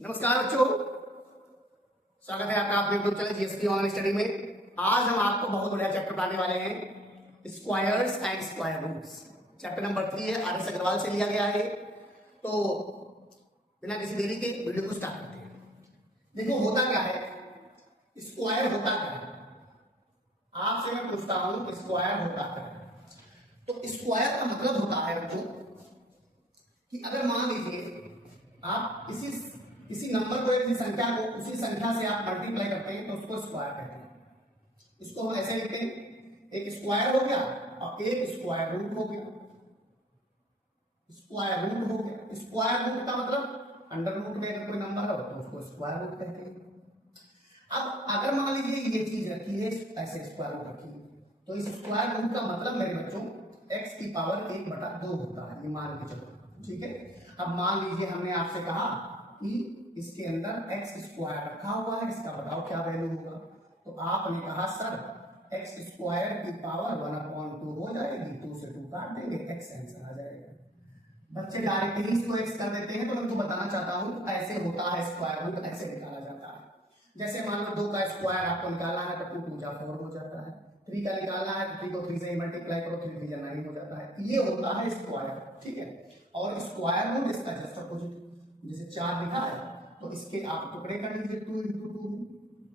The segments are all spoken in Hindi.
नमस्कार बच्चों, स्वागत है आपका अपने YouTube channel GST online study में। आज हम आपको बहुत बढ़िया चैप्टर पढ़ाने वाले हैं, squares and square roots. Chapter number 3 है, आर एस अग्रवाल से लिया गया है। तो बिना किसी देरी के वीडियो को स्टार्ट करते हैं। देखो होता क्या है, स्क्वायर होता क्या है, आपसे मैं पूछता हूं कि स्क्वायर होता क्या है। तो स्क्वायर का मतलब होता है बच्चों कि अगर मान लीजिए आप किसी नंबर को, किसी संख्या को उसी संख्या से आप मल्टीप्लाई करते हैं तो उसको स्क्वायर कहते हैं। इसको हम ऐसे लिखते हैं, एक स्क्वायर हो गया और एक स्क्वायर रूट हो गया। स्क्वायर रूट हो गया, स्क्वायर रूट का मतलब अंडर रूट में अगर कोई नंबर हो तो उसको स्क्वायर रूट कहते हैं। अब अगर मान लीजिए ये चीज रखी है ऐसे स्क्वायर रूट रखी है, तो इस स्क्वायर रूट का मतलब मेरे बच्चों x की पावर 1/2 होता है, ये मान के चलो, ठीक है। अब मान लीजिए हमने आपसे कहा कि इसके अंदर एक्स स्क्वायर रखा हुआ है, इसका बताओ क्या वैल्यू होगा। तो आपने कहा सर एक्स स्क्वायर की पावर 1/2 हो जाएगी, 2 से 2 काट देंगे, एक्स आंसर आ जाएगा। बच्चे डायरेक्टली इसको एक्स कर देते हैं, तो मैं उनको बताना चाहता हूं ऐसे होता है स्क्वायर रूट, ऐसे निकाला जाता है। जैसे मान लो 2 का स्क्वायर आपको निकालना है तो 2 2 जा 4 हो जाता है, 3 का निकालना है तो 3 को 3 से मल्टीप्लाई करो, 3 3 जा 9 हो जाता है। ये होता है स्क्वायर, ठीक है। और स्क्वायर रूट इसका जस्ट अपोजिट, जैसे 4 लिखा है तो इसके आप टुकड़े कर लीजिए, 2 × 2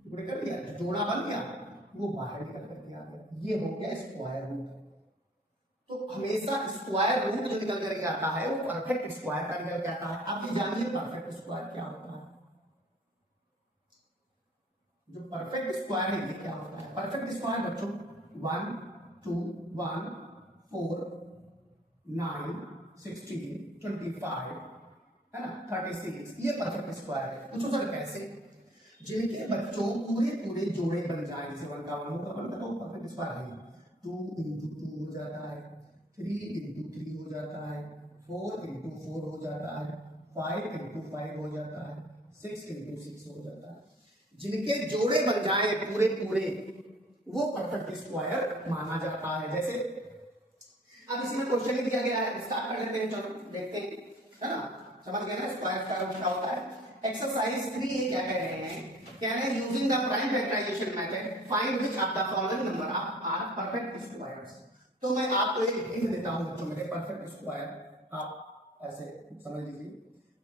टुकड़े कर लिया, जोड़ा बन गया, वो बाहर निकल करके आ गया, ये हो गया स्क्वायर रूट। तो हमेशा स्क्वायर रूट जो निकल करके आता है वो परफेक्ट स्क्वायर का निकल के आता है। आप ये जानिए परफेक्ट स्क्वायर क्या होता है। जो परफेक्ट स्क्वायर है ये क्या होता है। परफेक्ट स्क्वायर बच्चों 1 2 1 4 9 16 25 है ना 36, ये परफेक्ट स्क्वायर है। पूछो सर कैसे, जिनके बच्चों पूरे जोड़े बन जाए, जैसे 1 का 1 होगा, 1 का वो परफेक्ट स्क्वायर है। 2 × 2 हो जाता है, 3 × 3 हो जाता है, 4 × 4 हो जाता है, 5 × 5 हो जाता है, 6 × 6 हो जाता है। जिनके जोड़े बन जाए पूरे वो परफेक्ट स्क्वायर माना जाता है। जैसे अब इसमें क्वेश्चन ही दिया गया है, स्टार्ट कर लेते हैं, चलो देखते हैं, है ना। समझ गए ना स्क्वायर का क्या होता है। एक्सरसाइज 3 ये क्या कह रहे हैं, कह रहे हैं using the prime factorisation method find which of the following number are perfect squares. तो मैं आपको एक हिंट देता हूं बच्चों, मेरे परफेक्ट स्क्वायर आप ऐसे समझ लीजिए।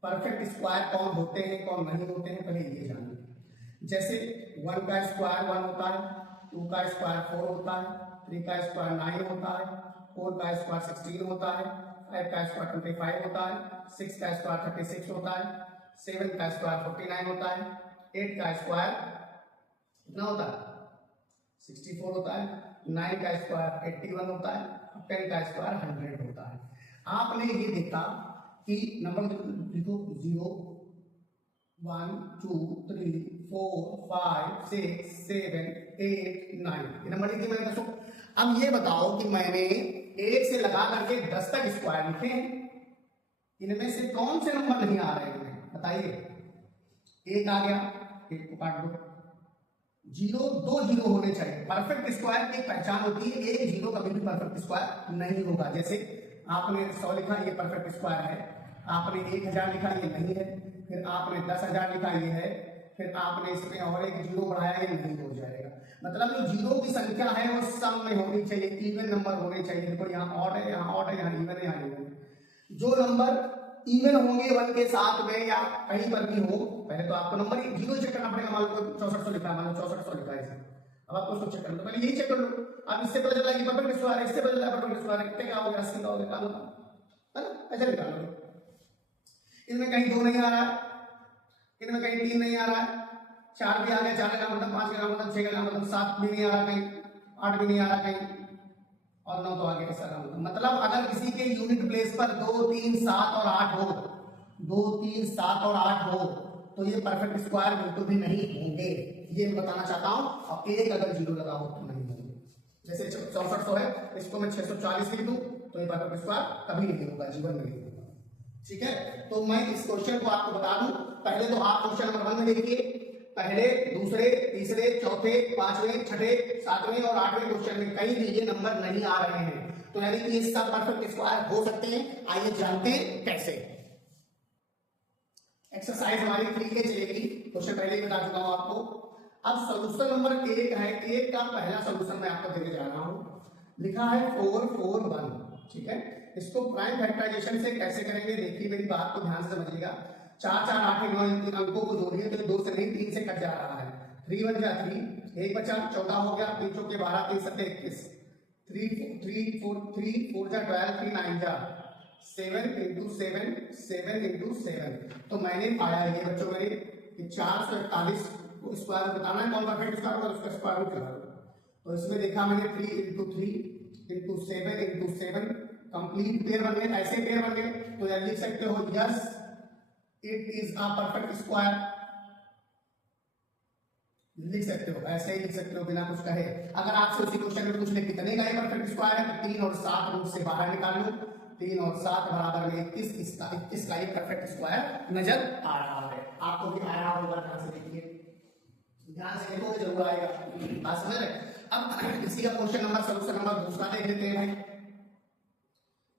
परफेक्ट स्क्वायर कौन होते हैं कौन नहीं होते हैं पहले ये जानिए। जैसे 1 का स्क्वायर 1 होता है, 2 का स्क्वायर 4 होता है, 3 का स्क्वायर 9 होता है, 4 का स्क्वायर 16 होता है, 5 का स्क्वायर 25 होता है, 6 का स्क्वायर 36 होता है, 7 का स्क्वायर 49 होता है, 8 का स्क्वायर कितना होता है 64 होता है, 9 का स्क्वायर 81 होता है, 10 का स्क्वायर 100 होता है। आपने ये देखा कि नंबर लिखो 0 1 2 3 4 5 6 7 8 9, ये नंबर लिखिए मैंने दसों। अब ये बताओ कि मैंने 1 से लगा करके 10 तक स्क्वायर लिखे हैं, इनमें से कौन से नंबर नहीं आ रहे हैं बताइए। 1 आ गया, 1 को काट दो, 0 2 0 होने चाहिए। परफेक्ट स्क्वायर की पहचान होती है 1 0 कभी भी परफेक्ट स्क्वायर नहीं होगा। जैसे आपने 100 लिखा ये परफेक्ट स्क्वायर है, आपने 1000 लिखा ये नहीं है, फिर आपने 10,000 लिखा ये है, फिर आपने इसमें और एक 0 बढ़ाया ये नहीं हो जाएगा। मतलब जो 0 की संख्या है वो सम में होनी चाहिए, इवन नंबर होने चाहिए। देखो यहाँ ऑड है, यहाँ ऑड है, यहाँ इवन है, यहाँ इवन है। जो नंबर इवन होंगे 1 के साथ में या कहीं पर भी हो, पहले तो आपको नंबर 0 चेक करना पड़ेगा। मान लो 6400 लिखा है, मान लो 6400 लिखा है, अब आपको उसको चेक करना तो पहले यही चेक कर लो। अब इससे पता चला कि परफेक्ट स्क्वायर है, इससे पता चला परफेक्ट स्क्वायर है, कितने का हो गया 80 का हो गया, है ना, ऐसे निकालोगे। इनमें कहीं 2 नहीं आ रहा है, इनमें कहीं 3 नहीं आ रहा है, 4 भी आ गया, 4 का मतलब 5 का मतलब 6 का मतलब 7 भी नहीं आ रहा कहीं, 8 भी नहीं आ रहा कहीं, और 9 तो आगे का सारा मतलब अगर किसी के यूनिट प्लेस पर 2 3 7 और 8 हो, 2 3 7 और 8 हो तो ये परफेक्ट स्क्वायर बिल्कुल भी नहीं होंगे, ये मैं बताना चाहता हूं। और एक अगर 0 लगा हो तो नहीं होंगे। जैसे 6400 है, इसको मैं 640 लिख दूं तो ये परफेक्ट स्क्वायर कभी नहीं होगा, जीवन में नहीं होगा, ठीक है। तो मैं इस क्वेश्चन को आपको बता दूं, पहले तो आप क्वेश्चन नंबर 1 में देखिए, पहले दूसरे तीसरे चौथे पांचवें छठे सातवें और 8वें क्वेश्चन में कहीं भी ये नंबर नहीं आ रहे हैं, तो यानी कि ये सब परफेक्ट स्क्वायर हो सकते हैं। आइए जानते हैं कैसे। एक्सरसाइज हमारी 3A चलेगी, क्वेश्चन पहले ही बता चुका हूं आपको। अब सोल्यूशन नंबर 1 है, 1 का पहला सोल्यूशन मैं आपको देने जा रहा हूं। लिखा है 4 4 1, ठीक है। इसको प्राइम फैक्टराइजेशन से कैसे करेंगे, देखिए मेरी बात को ध्यान से समझिएगा। 4 4 8 9 इन अंकों को जोड़िए तो 2 से नहीं 3 से कट जा रहा है। 3 1 जा 3, 1 बचा 14 हो गया, 3 चौके 12, 3 7 21, 3 4 जा 12, 3 9 जा 7 into 7 7 into 7। तो मैंने पाया ये बच्चों मेरे कि 441 को स्क्वायर रूट बताना है, कौन परफेक्ट स्क्वायर होगा उसका स्क्वायर रूट निकालो। तो इसमें देखा मैंने 3 into 3 into 7 into 7 complete pair बन गए। ऐसे पेयर बन गए तो यार लिख सकते हो yes it is a perfect square, लिख सकते हो, ऐसे ही लिख सकते हो बिना कुछ कहे। अगर आपसे उसी क्वेश्चन में पूछ ले कितने का ये परफेक्ट स्क्वायर है तो 3 और 7 रूट से बाहर निकाल लो, 3 और 7 बराबर में 21, इसका 21 का एक परफेक्ट स्क्वायर नजर आ रहा है। आपको भी आ रहा होगा, ध्यान से देखिए, ध्यान से देखो जरूर आएगा, बात समझ रहे। अब इसी का क्वेश्चन नंबर सोल्यूशन नंबर दूसरा देख लेते हैं भाई।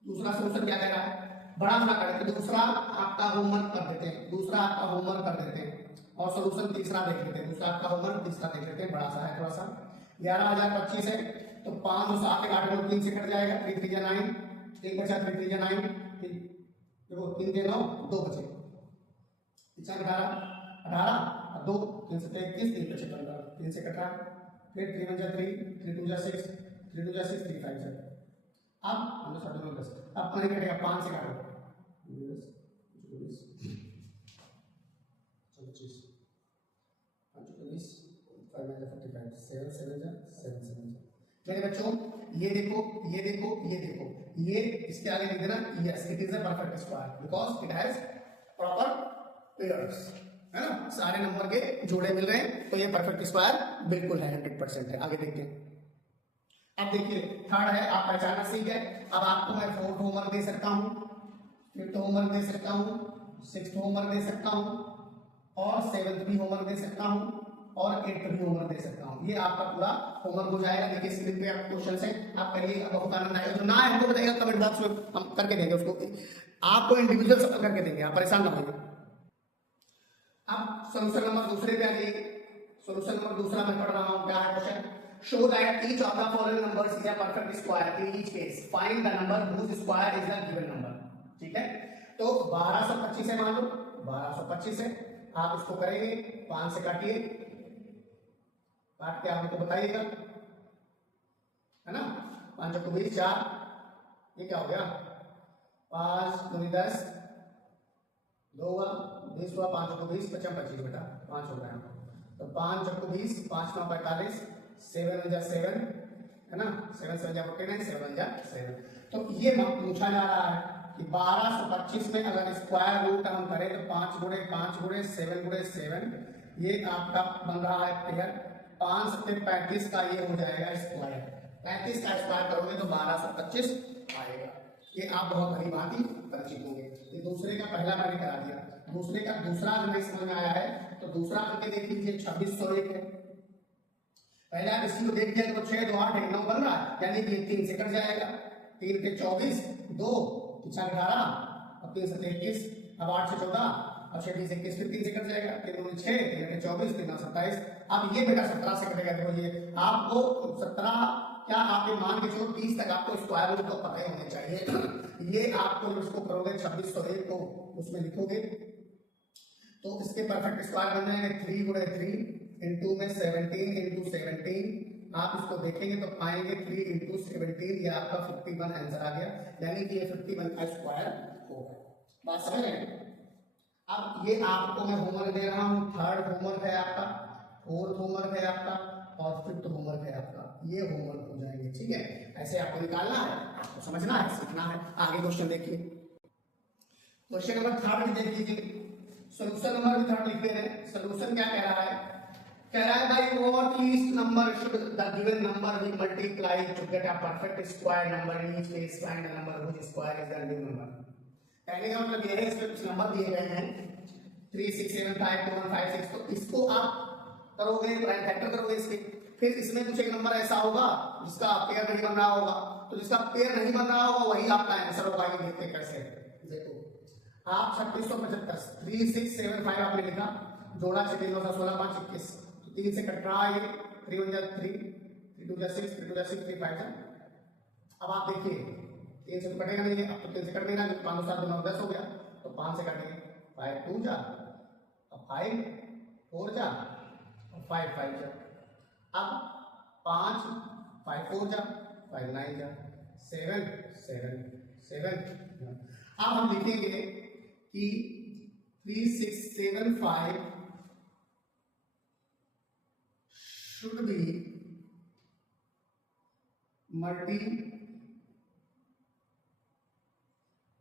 दूसरा सोल्यूशन क्या कह रहा है, बड़ा बड़ा कर देते, दूसरा आपका होमवर्क कर देते हैं, दूसरा आपका होमवर्क कर देते हैं और सोल्यूशन तीसरा देख लेते हैं। दूसरा आपका होमवर्क तीसरा देख लेते हैं, बड़ा सा है थोड़ा सा। 11025 है तो 5 और 7 8 और 3 से कट जाएगा, 3 3 जा 9, 1 बचा 3 3 जा 9, देखो 3 3 9, 2 बचे, 18 18 और 2 3 से 21, 3 बचे 15, 3 से कट रहा, फिर 3 1 जा 3, 3 2 जा 6, 3 2 जा 6, 3 5 जा। अब हमने 7 10, अब पानी कटेगा 5 से काटो 20 25 5 5 45 7 7 7 7। मेरे बच्चों ये देखो ये देखो ये देखो, ये इसके आगे लिख देना yes it is a perfect square because it has proper pairs, है ना, सारे नंबर के जोड़े मिल रहे हैं तो ये परफेक्ट स्क्वायर बिल्कुल है, 100% है। आगे देखते हैं। अब देखिए थर्ड है, आप पहचानना सीख गए। अब आपको मैं 4th होमवर्क दे सकता हूँ, 5th होमवर्क दे सकता हूँ, 6th होमवर्क दे सकता हूँ और 7th भी होमवर्क दे सकता हूँ और 8th भी होमवर्क दे सकता हूँ। ये आपका पूरा होमवर्क हो जाएगा। देखिए स्क्रीन पे आप क्वेश्चन है, आप करिएगा, बहुत आनंद आएगा। जो ना है हमको बताइएगा कमेंट बॉक्स में, हम करके देंगे उसको, आपको इंडिविजुअल सब करके देंगे, आप परेशान ना होइए। अब सोल्यूशन नंबर दूसरे पे आ जाइए। सोल्यूशन नंबर दूसरा मैं पढ़ रहा हूँ, क्या है question, show that each of the following numbers is a perfect square in each case, find the number whose square is the given number। ठीक है, तो 1225 है, मान लो 1225 है, आप इसको करेंगे 5 से काटिए, काट के आप हमको बताइएगा, है ना। 5 को 20 4, ये क्या हो गया 5 2 10 2 हुआ 20 हुआ, 5 को 20 25 25 बेटा 5 हो गया, तो 5 को 20 5 9 45, 7 1 जा 7, है ना, 7 7 जा 49, 7 1 जा 7। तो ये पूछा जा रहा है कि 1225 में अगर स्क्वायर रूट हम करें तो 5 गुणे 5 गुणे 7 गुणे 7, ये आपका बन रहा है पेयर। 5 7 35 का ये हो जाएगा स्क्वायर, 35 का स्क्वायर करोगे तो 1225 आएगा। ये आप बहुत भली भांति परिचित होंगे। ये दूसरे का पहला मैंने करा दिया, दूसरे का दूसरा नहीं समझ में आया है तो दूसरा करके देख लीजिए। 2601 है, पहले आप इसी को देख लिया तो 6 2 8 1 9 बन रहा है, यानी कि 3 से कट जाएगा, 3 के 24 2 4 18 और 3 7 21, अब 8 से 14 और 6 20 21, फिर 3 से कट जाएगा, 3 2 6 3 के 24 3 9 27। अब ये बेटा 17 से कटेगा। देखो ये आपको 17 क्या आप ये मान के चलो 30 तक आपको स्क्वायर रूट तो पता ही होने चाहिए। ये आपको इसको करोगे 2601 को उसमें लिखोगे तो इसके परफेक्ट स्क्वायर बन जाएंगे 3 गुणे 3 इंटू में 17 इंटू 17। आप इसको देखेंगे तो पाएंगे 3 इंटू 17, ये आपका 51 आंसर आ गया, यानी कि ये 51 का स्क्वायर होगा। बात समझ रहे हैं। अब ये आपको मैं होमवर्क दे रहा हूँ, 3rd होमवर्क है आपका, 4th होमवर्क है आपका और 5th होमवर्क है आपका, ये होमवर्क हो जाएंगे। ठीक है, ऐसे आपको निकालना है, आपको समझना है, सीखना है। आगे क्वेश्चन देखिए, क्वेश्चन नंबर 3rd देख लीजिए, सोल्यूशन नंबर भी 3rd लिख दे रहे हैं। सोल्यूशन क्या कह रहा है, कह रहा है भाई what least number should the given number be multiply to get a perfect square number in each case, find the number which square is the given number. कहने का मतलब ये है इसमें कुछ नंबर दिए गए हैं 3 6 7 5 2 1 5 6, तो इसको आप करोगे प्राइम फैक्टर करोगे इसके, फिर इसमें कुछ एक नंबर ऐसा होगा जिसका पेयर नहीं बन रहा होगा, तो जिसका पेयर नहीं बन रहा होगा वही आपका आंसर होगा। ये देखते कैसे, देखो आप 3675 3675 आपने लिखा, जोड़ा 6 3 16 5 21, तो 3 से कट रहा है ये, 3 1 जा 3 3 2 जा 6 3 2 जा 6 3 5 जा। अब आप देखिए 3 से कटेगा नहीं, अब तो 3 से कट नहीं रहा, 5 7 9 10 हो गया, तो 5 से कटेंगे 5 2 जा, अब 5 4 जा, और 5 5 जा। अब 5 5 4 जा, 5 9 जा, 7 7 7। अब हम लिखेंगे कि 3675 should be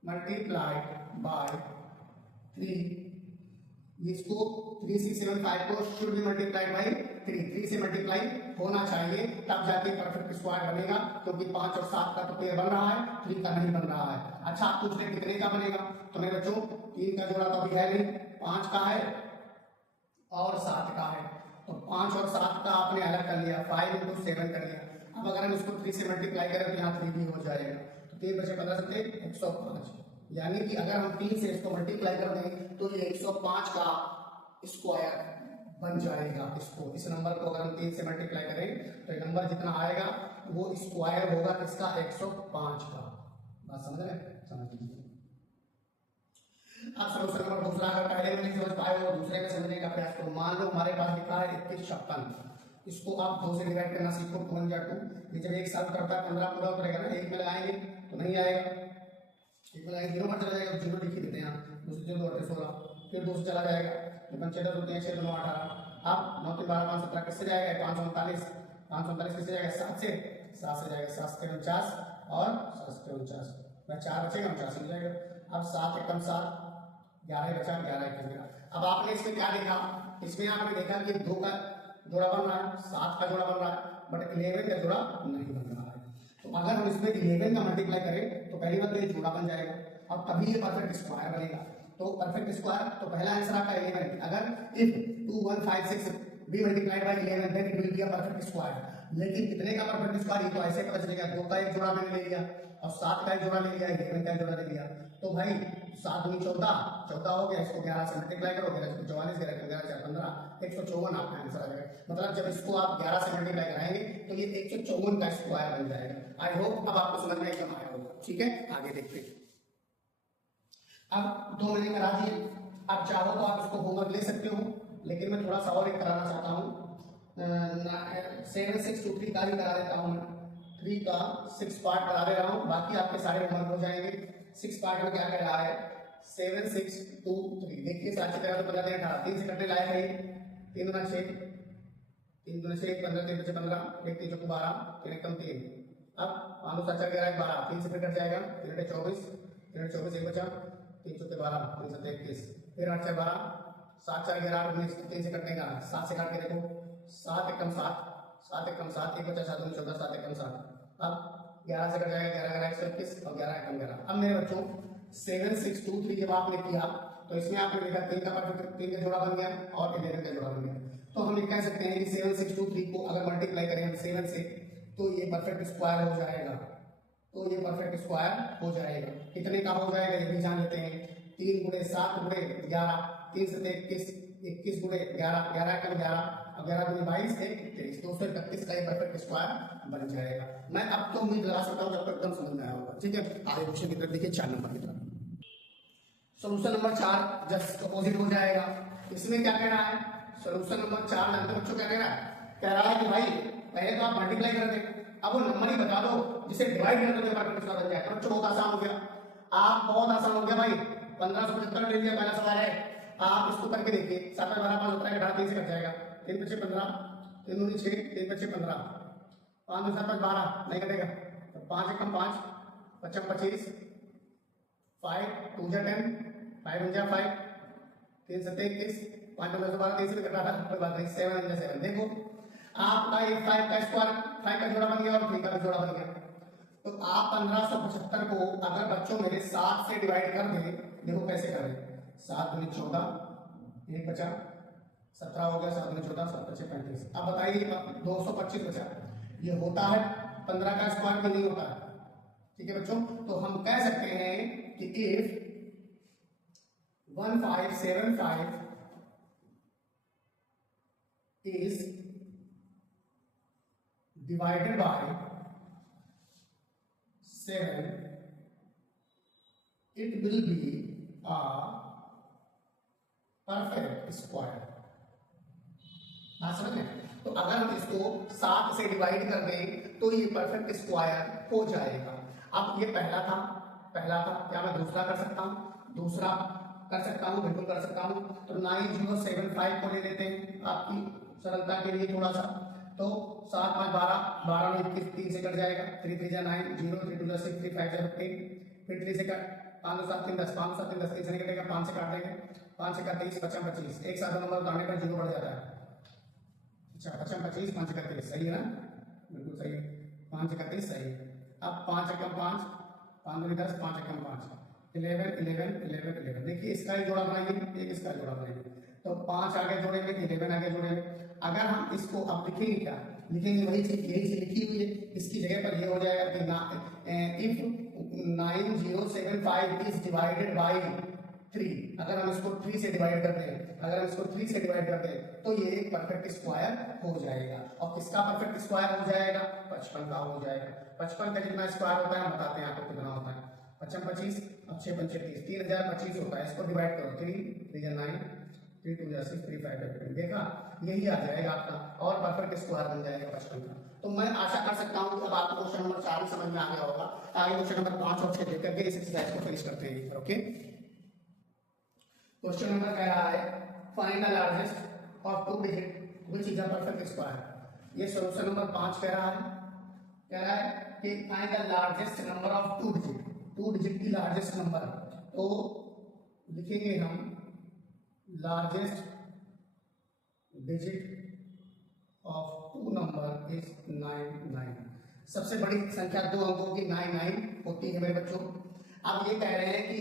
multiplied by 3। इसको 3675 को शुड बी मल्टीप्लाइड बाई 3 से मल्टीप्लाई होना चाहिए, तब जाके परफेक्ट स्क्वायर बनेगा, क्योंकि 5 और 7 का तो पेयर बन रहा है, 3 का नहीं बन रहा है। अच्छा, आप पूछ रहे कितने का बनेगा, तो मेरे बच्चों 3 का जोड़ा तो अभी है नहीं, 5 का है और 7 का है, तो 5 और 7 का आपने अलग कर लिया, 5 into 7 कर लिया। अब अगर हम इसको 3 से मल्टीप्लाई करें तो यहाँ 3 भी हो जाएगा, तो 3 बचे 15 सत्ते 105, यानी कि अगर हम 3 से इसको मल्टीप्लाई कर दें तो ये 105 का स्क्वायर बन जाएगा। इसको, इस नंबर को अगर हम 3 से मल्टीप्लाई करें तो ये नंबर जितना आएगा वो स्क्वायर होगा इसका 105 का। बात समझ रहे हैं? समझ लीजिए। अब सॉल्यूशन नंबर दूसरा, अगर पहले में नहीं समझ पाए हो दूसरे में समझने का प्रयास करो। मान लो हमारे पास लिखा है 2156, इसको आप 2 से डिवाइड करना सीखो, 2 1 जा 2। ये जब एक साल करता है 15 पूरा करेगा ना, एक में लगाएंगे तो नहीं आएगा, एक में लगाएंगे 0 पर चला जाएगा, 0 लिख ही देते हैं, 2 से 0 8 16, फिर 2 से चला जाएगा, 5 6 होते हैं, 6 2 9 18। अब 9 3 12 5 17 किससे जाएगा, 539, 539 किससे जाएगा, 7 से जाएगा, 7 से 49 और 7 से 49, वह 4 बचेगा, 49 हो जाएगा। अब 7 एकम 7, 11 बचा, 11 एकम 11। अब आपने इसमें क्या देखा, इसमें आपने देखा कि 2 का जोड़ा बन रहा है, 7 का जोड़ा बन रहा है, बट 11 का जोड़ा नहीं बन रहा है। तो अगर हम इसमें 11 का मल्टीप्लाई करें तो पहली बात तो ये जोड़ा बन जाएगा, अब तभी ये परफेक्ट स्क्वायर बनेगा। तो परफेक्ट स्क्वायर, तो पहला आंसर आपका 11। अगर if 2 1 5 6 be multiplied by 11 then it will be a perfect square. लेकिन कितने का परफेक्ट स्क्वायर, ये तो ऐसे पता चलेगा, 2 का एक जोड़ा मैंने ले लिया और 7 का एक जोड़ा ले लिया, 11 का एक जोड़ा ले लिया, तो भाई 7 दूनी 14 14 हो गया, इसको 11 से मल्टीप्लाई करो, 11 से 44, 11 11 4 15, 154 आपका आंसर आ जाएगा। मतलब जब इसको आप 11 से मल्टीप्लाई कराएंगे तो ये 154 का स्क्वायर बन जाएगा। आई होप अब आपको समझ में एकदम आया होगा। ठीक है, आगे देखते हैं। अब 2 मैंने करा दिए, अब चाहो तो आप इसको होमवर्क ले सकते हो, लेकिन मैं थोड़ा सा और एक कराना चाहता हूँ, 7 6 2 3 का ही करा देता हूँ मैं, 3 का 6 पार्ट करा दे रहा हूँ, बाकी आपके सारे होमवर्क हो जाएंगे। 6 पार्ट में क्या कर रहा है, 7 6 2 3, देखिए साथ से करा तो 15 18, 3 से कटने लायक है, 3 गुना 6 3 गुना 6 15, 3 बचे 15, 1 3 चौको 12, 3 एकम 3। अब मान लो सच्चा कह रहा है 12, 3 से फिर कट जाएगा, 3 24 3 24 1 बचा, 3 चौके 12, 3 7 21, फिर 8 4 12, 7 4 11 19, 3 से कटने का, 7 से काट के देखो, 7 एकम 7, 7 एकम 7, 1 बचा 7 14, 7 एकम 7। अब 11 से कट जाएगा, 11 11 121 और 11 एकम 11। अब मेरे बच्चों 7 6 2 3 जब आपने किया तो इसमें आपने देखा 3 का परफेक्ट 3 का जोड़ा बन गया और 11 का जोड़ा बन गया। तो हम ये कह सकते हैं कि 7 6 2 3 को अगर मल्टीप्लाई करें हम 7 से तो ये परफेक्ट स्क्वायर हो जाएगा, तो ये परफेक्ट स्क्वायर हो जाएगा। कितने का हो जाएगा ये भी जान लेते हैं, 3 गुणे 7 गुणे 11, 3 से 21 21 गुणे 11, 11 एकम 11, अब 11 गुणे 22 23, 231 का ये परफेक्ट स्क्वायर बन जाएगा। मैं अब तो उम्मीद लगा सकता हूँ जब तक एकदम समझ में आया होगा। ठीक है, आगे क्वेश्चन की तरफ देखिए, 4 नंबर की तरफ। सोल्यूशन नंबर 4 जस्ट अपोजिट हो जाएगा। इसमें क्या कह रहा है, सोल्यूशन नंबर 4 जानते बच्चों क्या कह रहा है कि भाई पहले तो आप मल्टीप्लाई कर दे, अब वो नंबर ही बता दो जिसे डिवाइड कर दो परफेक्ट स्क्वायर बन जाएगा। बच्चों बहुत आसान हो गया, आप बहुत आसान हो गया भाई, 1575 ले लिया, पहला सवाल है, आप इसको करके देखिए, 7 12 5 17 18 3 से कट जाएगा, 3 बचे 15, 3 दूनी 6, 3 बचे 15, 5 2 7 12 नहीं कटेगा, तो 5 एकम 5 25 25, 5 2 जा 10, 5 1 जा 5, 3 7 21, 5 2 12 3 से कटा था, कोई बात नहीं, 7 1 जा 7। देखो आपका ये 5 का स्क्वायर 5 का जोड़ा बन गया और 3 का भी जोड़ा बन गया। तो आप 1575 को अगर बच्चों मेरे 7 से डिवाइड कर दें, देखो कैसे करें, 7 दूनी 14, 1 बचा 17 हो गया, 7 दूनी 14, 7 बचे 35। अब बताइए 225 बचा, ये होता है 15 का स्क्वायर भी नहीं होता है। ठीक है बच्चों, तो हम कह सकते हैं कि if 1575 is divided by 7, it will be a perfect square। बात समझ में? तो अगर हम इसको 7 से डिवाइड कर दें तो ये परफेक्ट स्क्वायर हो जाएगा। अब ये पहला था, क्या मैं दूसरा कर सकता हूँ? दूसरा कर सकता हूँ, बिल्कुल कर सकता हूँ। तो 9075 को ले लेते हैं आपकी सरलता के लिए थोड़ा सा। तो 7 5 12, 12 में 21, 3 से कट जाएगा, 3 3 जा 9, 0 3 2 जा 6, 3 5 जा 15, फिर 3 से कट, 5 7 3 10, 5 7 3 10, 3 से नहीं कटेगा, 5 से काट देंगे, 5 से 23, 25 25, एक साथ नंबर उतारने पर 0 बढ़ जाता है। अच्छा 25 25, 5 से 31, सही है ना? बिल्कुल सही है, 5 से 31 सही है। अब 5 एकम 5, 5 दूनी 10, 5 एकम 5, 11 11 11 11। देखिए इसका ही जोड़ा बनाइए, एक इसका जोड़ा बनाइए, तो 5 आगे जोड़ेंगे, 11 आगे जोड़ेंगे। अगर हम इसको अब लिखेंगे, क्या लिखेंगे? वही चीज, यही चीज लिखी हुई है, इसकी जगह पर ये हो जाएगा कि इफ 9075 इज डिवाइडेड बाय 3, अगर हम इसको 3 से डिवाइड कर दें, अगर हम इसको 3 से डिवाइड कर दें तो ये एक परफेक्ट स्क्वायर हो जाएगा। और किसका परफेक्ट स्क्वायर हो जाएगा? 55 का हो जाएगा। 55 का जितना स्क्वायर होता है हम बताते हैं आपको कितना होता है। 55 25, अब 6 5 30, 3025 होता है। इसको डिवाइड करो, 3 3 9, 3 2 6, 3 5 5, देखा? यही आ जाएगा आपका और परफेक्ट स्क्वायर बन जाएगा 55 का। तो मैं आशा कर सकता हूँ कि अब आपको क्वेश्चन नंबर 4 समझ में आ गया होगा। आगे क्वेश्चन नंबर 5 और 6 देख करके इस एक्सरसाइज को फिनिश करते हैं। ओके, क्वेश्चन नंबर कह रहा है find the largest of 2 digit which is a perfect square. ये सॉल्यूशन नंबर 5 कह रहा है कि find the largest number of 2 digit, 2 digit की लार्जेस्ट नंबर। तो लिखेंगे हम largest digit of 2 number is 99। सबसे बड़ी संख्या 2 अंकों की 99 होती है मेरे बच्चों। अब ये कह रहे हैं कि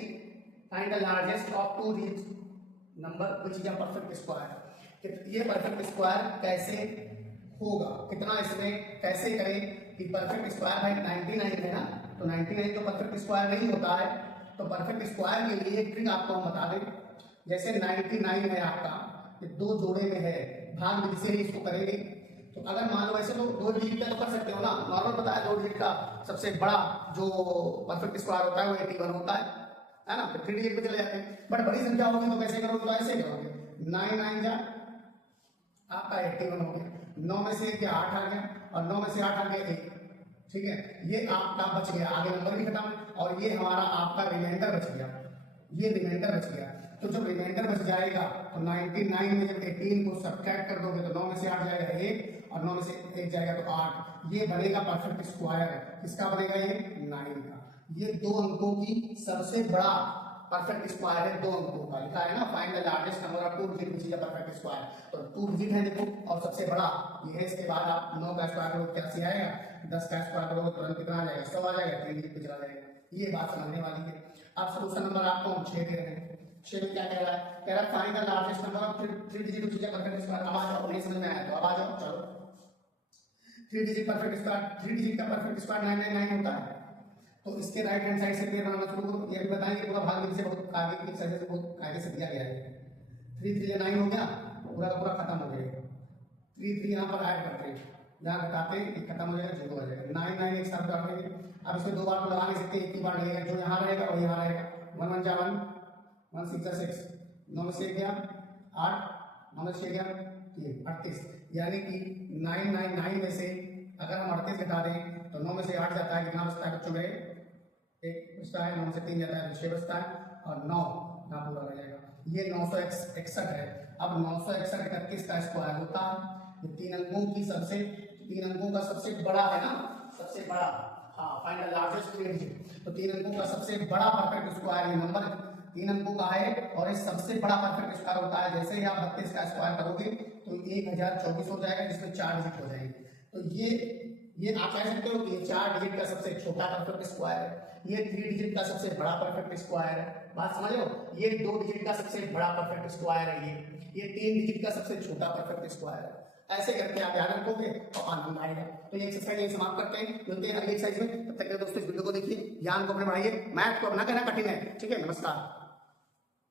find the largest of 2 digit number which is a perfect square. ये परफेक्ट स्क्वायर कैसे होगा, कितना इसमें कैसे करें कि परफेक्ट स्क्वायर भाई 99 है ना, तो 99 तो परफेक्ट स्क्वायर नहीं होता है। तो परफेक्ट स्क्वायर के लिए एक ट्रिक आपको हम बता दें। जैसे 99 है आपका, ये 2 जोड़े में है, भाग विधि से ही इसको करेंगे। तो अगर मान लो ऐसे तो 2 डिजिट का तो कर सकते हो ना, नॉर्मल पता है 2 डिजिट का सबसे बड़ा जो परफेक्ट स्क्वायर होता है वो 81 होता है ना, फिर 3 डिजिट पे चले जाते हैं। बट बड़ी संख्या होगी तो कैसे करोगे? तो ऐसे करोगे, 9 9 जा आपका 81 हो गया, 9 में से 1 8 आ गया, और 9 में से 8 आ गया 1, ठीक है, ये आपका बच गया, आगे नंबर भी खत्म, और ये हमारा आपका रिमाइंडर बच गया, ये रिमाइंडर बच गया। तो जब रिमाइंडर बच जाएगा तो 99 में जब 18 को सब्ट्रैक्ट कर दोगे तो 9 में से 8 जाएगा 1, और 9 में से 1 जाएगा तो 8, ये बनेगा परफेक्ट स्क्वायर। किसका बनेगा? ये 9 का। ये 2 अंकों की सबसे बड़ा परफेक्ट स्क्वायर है, 2 अंकों का। लिखा है ना find the largest number of 2 digit which is a perfect square. तो 2 डिजिट है देखो, और सबसे बड़ा ये है। इसके बाद आप 9 का स्क्वायर करोगे क्या से आएगा, 10 का स्क्वायर करोगे तुरंत कितना आ जाएगा? 100 आ जाएगा, 3 डिजिट पे चला जाएगा। ये बात समझने वाली है। अब सॉल्यूशन नंबर आपको 6 दे रहे हैं। 6 में क्या कह रहा है? कह रहा है find the largest number of 3 digit which is a perfect square. अब आ जाओ, नहीं समझ में आया तो अब आ जाओ, चलो 3 डिजिट परफेक्ट स्क्वायर, 3 डिजिट का परफेक्ट स्क्वायर 999 होता है। तो इसके राइट हैंड साइड से पेड़ बनाना शुरू करो। ये भी बताएंगे पूरा भाग विधि से बहुत आगे की एक्सरसाइज से बहुत कायदे से दिया गया है। 3 3 9 हो गया, पूरा का पूरा खत्म हो जाएगा। 3 3 यहाँ पर ऐड करते हैं, यहाँ घटाते हैं, एक खत्म हो जाएगा, 0 हो जाएगा। 9 9 एक साथ काट लेंगे। अब इसमें 2 बार तो लगा नहीं सकते, एक ही बार लगेगा, जो यहाँ रहेगा वो यहाँ रहेगा। 1 1 जा 1, 1 6 जा 6, 9 में से 1 गया 8, 9 में से 6 गया 3, 38। यानी कि 999 में से अगर हम 38 घटा दें तो 9 में से 8 जाता है, कितना बचता है बच्चों मेरे? 1 बचता है, 9 में से 3 जाता है तो 6 बचता है, और 9 ना पूरा हो जाएगा। ये 961 है। अब 961 31 का स्क्वायर होता है। ये 3 अंकों की सबसे 3 अंकों का सबसे बड़ा है ना, सबसे बड़ा, हाँ फाइंड द लार्जेस्ट डिजिट। तो 3 अंकों का सबसे बड़ा परफेक्ट स्क्वायर ये नंबर 3 अंकों का है, और ये सबसे बड़ा परफेक्ट स्क्वायर होता है। जैसे ही आप 32 का स्क्वायर करोगे तो 1024 हो जाएगा, जिसमें 4 डिजिट हो जाएंगे। तो ये आप कह सकते हो कि ये 4 डिजिट का सबसे छोटा परफेक्ट स्क्वायर है, ये 3 डिजिट का सबसे बड़ा परफेक्ट स्क्वायर है। बात समझ लो, ये 2 डिजिट का सबसे बड़ा परफेक्ट स्क्वायर है, ये 3 डिजिट का सबसे छोटा परफेक्ट स्क्वायर है। ऐसे करके आप याद रखोगे तो आनंद आएगा। तो ये एक्सरसाइज यही समाप्त करते हैं, मिलते हैं अगली एक्सरसाइज में। तब तक के दोस्तों इस वीडियो को देखिए, ज्ञान को अपने बढ़ाइए, मैथ को अपना कहना कठिन है, ठीक है। नमस्कार।